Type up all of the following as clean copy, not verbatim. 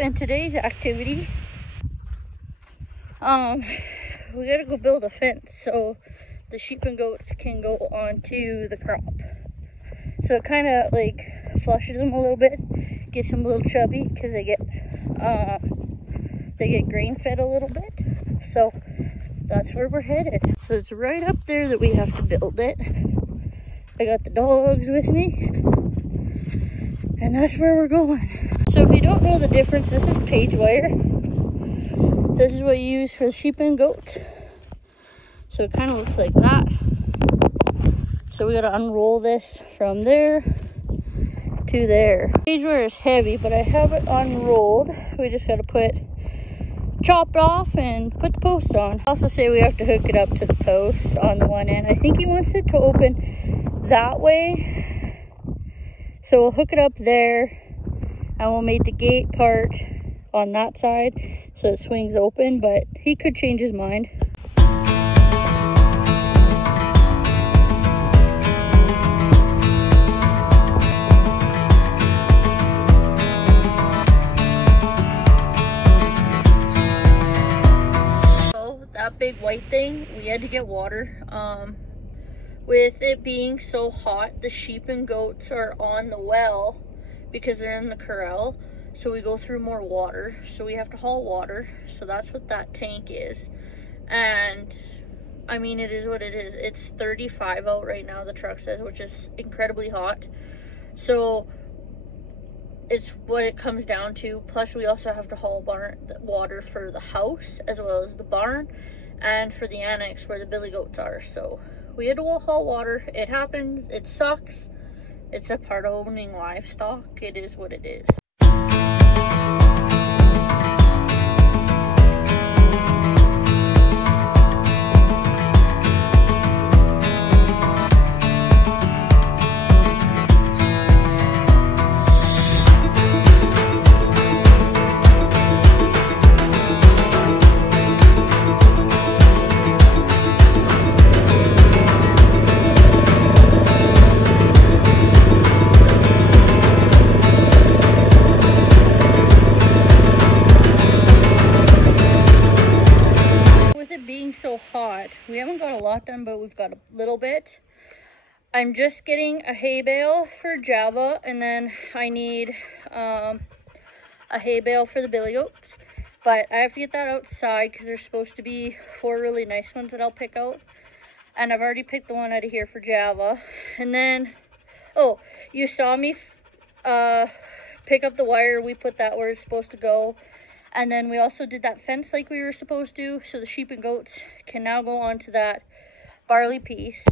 in today's activity, we gotta go build a fence so the sheep and goats can go onto the crop. So it kind of like flushes them a little bit, gets them a little chubby because they get grain fed a little bit. So that's where we're headed. So it's right up there that we have to build it. I got the dogs with me, and that's where we're going. So if you don't know the difference, this is page wire. This is what you use for the sheep and goats. So it kind of looks like that. So we gotta unroll this from there to there. Page wire is heavy, but I have it unrolled. We just gotta chop off and put the posts on. I also say we have to hook it up to the posts on the one end. I think he wants it to open that way. So we'll hook it up there, and we'll make the gate part on that side so it swings open, but he could change his mind. That big white thing, we had to get water. With it being so hot, the sheep and goats are on the well because they're in the corral, so we go through more water, so we have to haul water. So that's what that tank is. And I mean, it is what it is. It's 35 out right now, the truck says, which is incredibly hot. So it's what it comes down to. Plus we also have to haul water for the house as well as the barn and for the annex where the billy goats are. So we had to haul water. It happens. It sucks. It's a part of owning livestock. It is what it is. So hot, we haven't got a lot done, but we've got a little bit. I'm just getting a hay bale for Java, and then I need a hay bale for the billy goats, but I have to get that outside because there's supposed to be 4 really nice ones that I'll pick out, and I've already picked the one out of here for Java. And then, oh, you saw me pick up the wire. We put that where it's supposed to go. And then we also did that fence like we were supposed to, so the sheep and goats can now go onto that barley piece.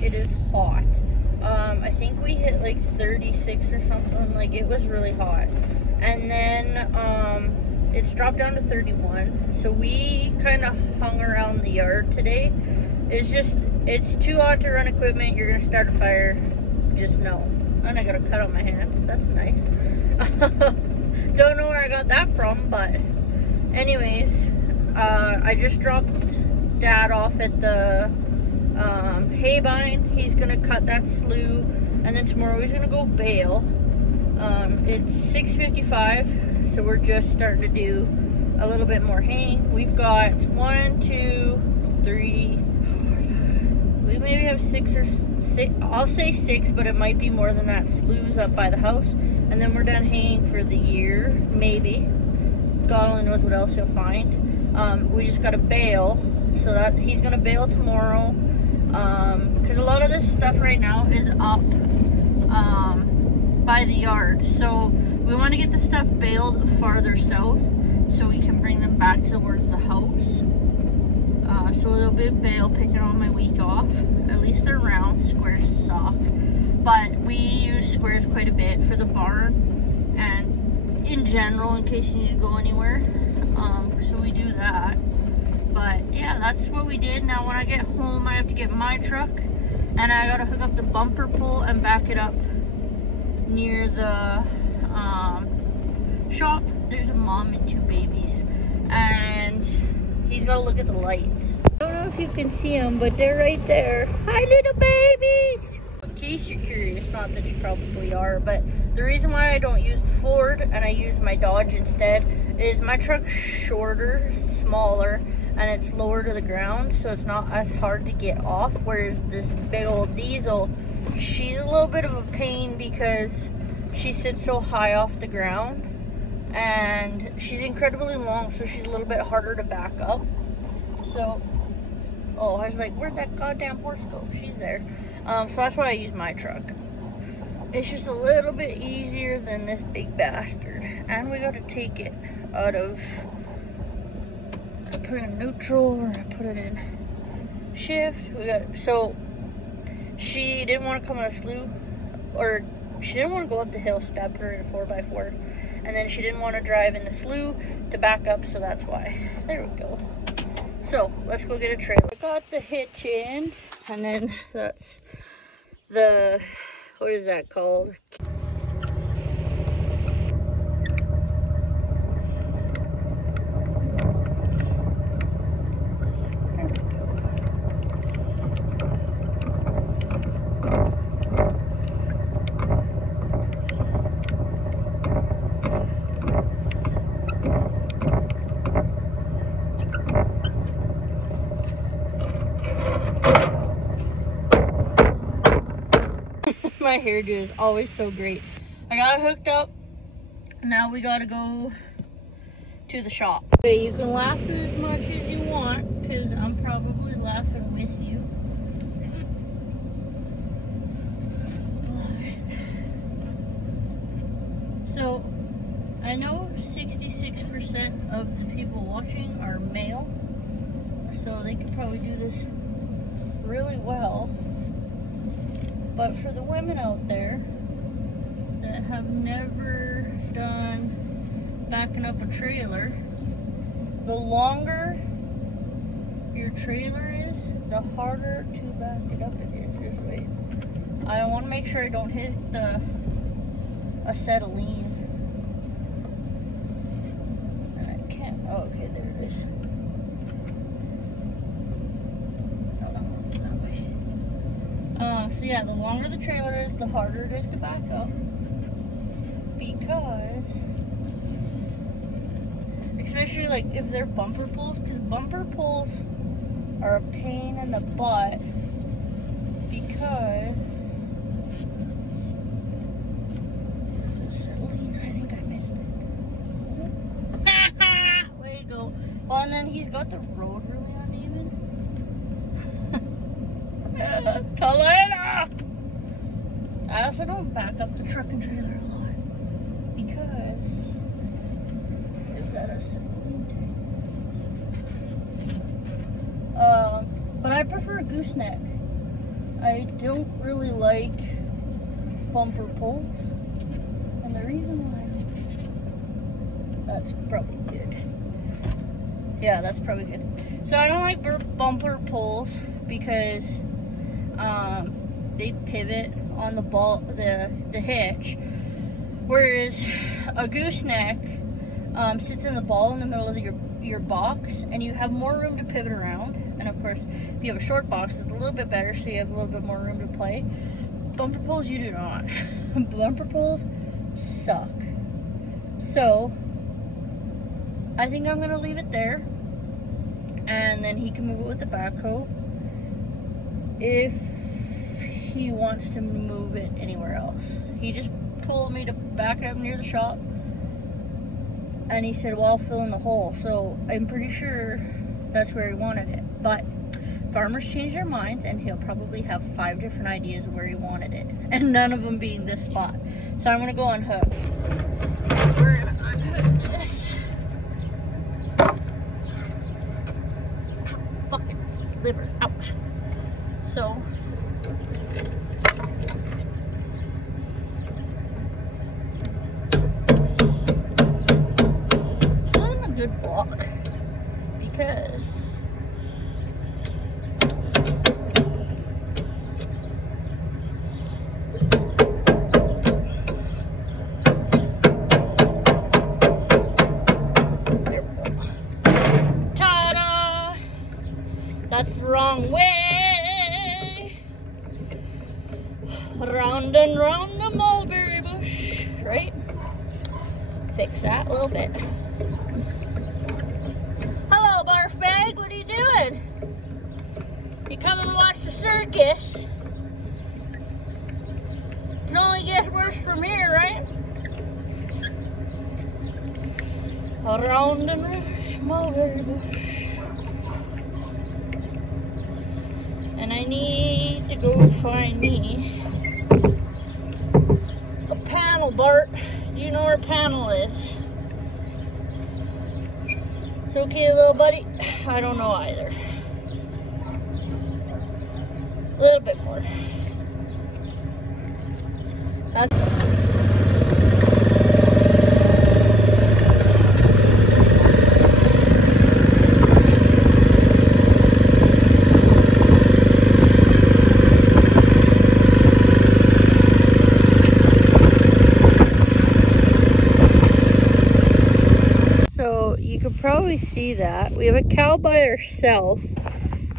It is hot. I think we hit like 36 or something. Like, it was really hot. And then it's dropped down to 31. So we kind of hung around the yard today. It's too hot to run equipment. You're gonna start a fire, just know. And I got a cut on my hand. That's nice. Don't know where I got that from, but anyways, I just dropped Dad off at the hay bind. He's gonna cut that slough, and then tomorrow he's gonna go bale. It's 6:55, so we're just starting to do a little bit more haying. We've got 1, 2, 3, 4, 5. We maybe have 6 or 6. I'll say 6, but it might be more than that. Sloughs up by the house, and then we're done haying for the year, maybe. God only knows what else he'll find. We just got to bale, so that he's gonna bale tomorrow. Because a lot of this stuff right now is up by the yard, so we want to get the stuff baled farther south so we can bring them back towards the house. so there'll be a bale picking on my week off. At least they're round. Squares suck. But we use squares quite a bit for the barn and in general in case you need to go anywhere. So we do that. But yeah, that's what we did. Now when I get home, I have to get my truck and I gotta hook up the bumper pull and back it up near the shop. There's a mom and 2 babies and he's got to look at the lights. I don't know if you can see them, but they're right there. Hi, little babies! In case you're curious, not that you probably are, but the reason why I don't use the Ford and I use my Dodge instead is my truck's shorter, smaller, and it's lower to the ground, so it's not as hard to get off, whereas this big old diesel, she's a little bit of a pain because she sits so high off the ground. And she's incredibly long, so she's a little bit harder to back up. So, oh, I was like, where'd that goddamn horse go? She's there. So that's why I use my truck. It's just a little bit easier than this big bastard. And we got to take it out of, I put it in neutral or I put it in shift. So she didn't want to come on a slough, or she didn't want to go up the hill, so Dad put her in a 4x4. And then she didn't want to drive in the slough to back up, so that's why. There we go. So, let's go get a trailer. I got the hitch in, and then that's the, what is that called? My hairdo is always so great. I got it hooked up. Now we gotta go to the shop. Okay, you can laugh as much as you want because I'm probably laughing with you. So I know 66% of the people watching are male, so they could probably do this really well. But for the women out there that have never done backing up a trailer, the longer your trailer is, the harder to back it up it is. Just wait. I want to make sure I don't hit the acetylene. And I can't. Oh, okay, there it is. So yeah, the longer the trailer is, the harder it is to back up, because especially like if they're bumper pulls, because bumper pulls are a pain in the butt, because this is acetylene. I think I missed it. Way to go. Well, and then he's got the road really uneven. Teleana! I also don't back up the truck and trailer a lot because is that a acetylene tank? But I prefer a gooseneck. I don't really like bumper pulls, and the reason why, that's probably good. Yeah, that's probably good. So I don't like bumper pulls because they pivot on the hitch, whereas a gooseneck sits in the ball in the middle of your box, and you have more room to pivot around. And of course, if you have a short box, it's a little bit better, so you have a little bit more room to play. Bumper pulls, you do not. Bumper pulls suck. So I think I'm gonna leave it there, and then he can move it with the backhoe if he wants to move it anywhere else. He just told me to back it up near the shop, and he said, well, I'll fill in the hole. So I'm pretty sure that's where he wanted it. But farmers change their minds, and he'll probably have 5 different ideas of where he wanted it, and none of them being this spot. So I'm gonna go unhook. We're gonna unhook this. Fucking liver. Ouch. So this isn't a good block because that's the wrong way. Round and round the mulberry bush, right? Fix that a little bit. Hello, barf bag. What are you doing? You coming to watch the circus? Can only get worse from here, right? Around and round mulberry bush. And I need to go find me a panel, Bart. Do you know where a panel is? It's okay, little buddy. I don't know either. A little bit more. That's you could probably see that. We have a cow by herself,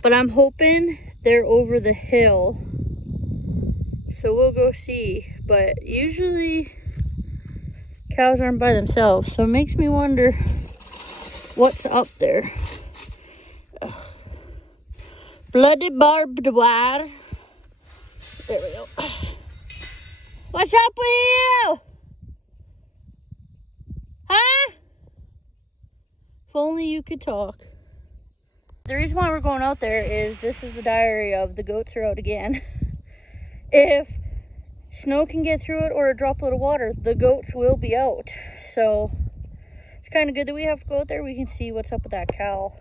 but I'm hoping they're over the hill. So we'll go see. But usually cows aren't by themselves. So it makes me wonder what's up there. Ugh. Bloody barbed wire. There we go. What's up with you? Huh? If only you could talk. The reason why we're going out there is this is the diary of the goats are out again. If snow can get through it or a droplet of water, the goats will be out. So it's kind of good that we have to go out there. We can see what's up with that cow.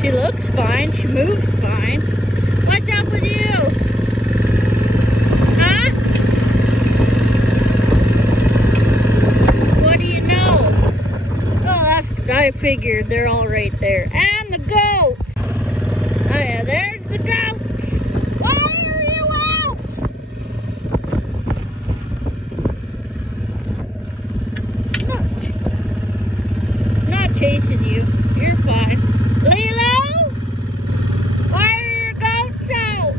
She looks fine. She moves fine. What's up with you? Huh? What do you know? Oh, I figured they're all right there. And the goats. Oh yeah, there's the goats. Why are you out? Not chasing you. You're fine. Lilo? Why are your goats out?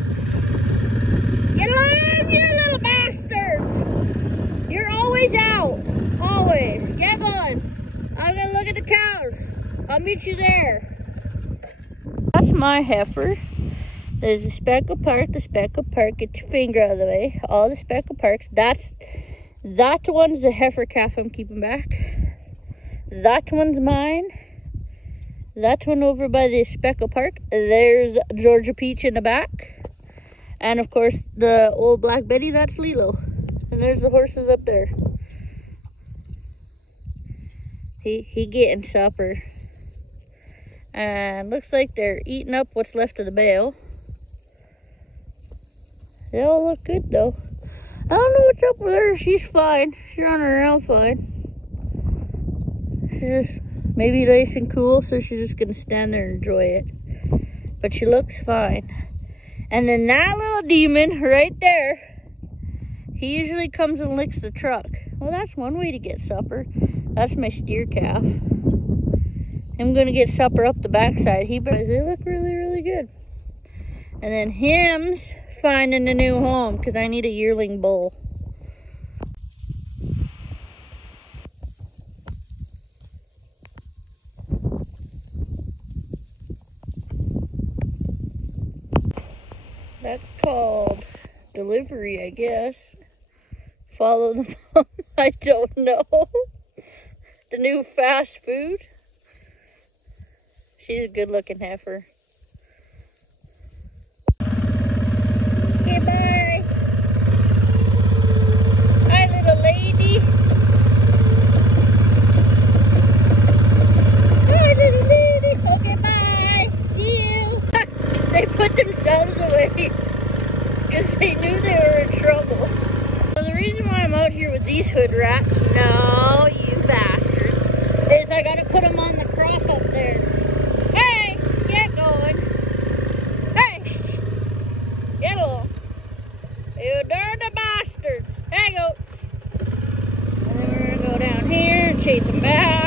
Get along, you little bastards! You're always out. Always. Get on. I'm gonna look at the cows. I'll meet you there. That's my heifer. There's the speckled park, Get your finger out of the way. All the speckled parks. That one's the heifer calf I'm keeping back. That one's mine. That one over by the Speckle Park. There's Georgia Peach in the back. And of course, the old Black Betty, that's Lilo. And there's the horses up there. He getting supper. And looks like they're eating up what's left of the bale. They all look good though. I don't know what's up with her. She's fine. She's running around fine. She's just maybe nice and cool, so she's just gonna stand there and enjoy it. But she looks fine. And then that little demon right there, he usually comes and licks the truck. Well, that's one way to get supper. That's my steer calf. I'm gonna get supper up the backside. They look really, really good. And then him's finding a new home because I need a yearling bull. That's called delivery, I guess. Follow the mom. I don't know. The new fast food. She's a good looking heifer. Okay, bye. because they knew they were in trouble. So the reason why I'm out here with these hood rats, no, you bastards, is I gotta put them on the cross up there. Hey, get going. Hey, get along. You dirty bastards. There you go. And then we're gonna go down here and chase them back.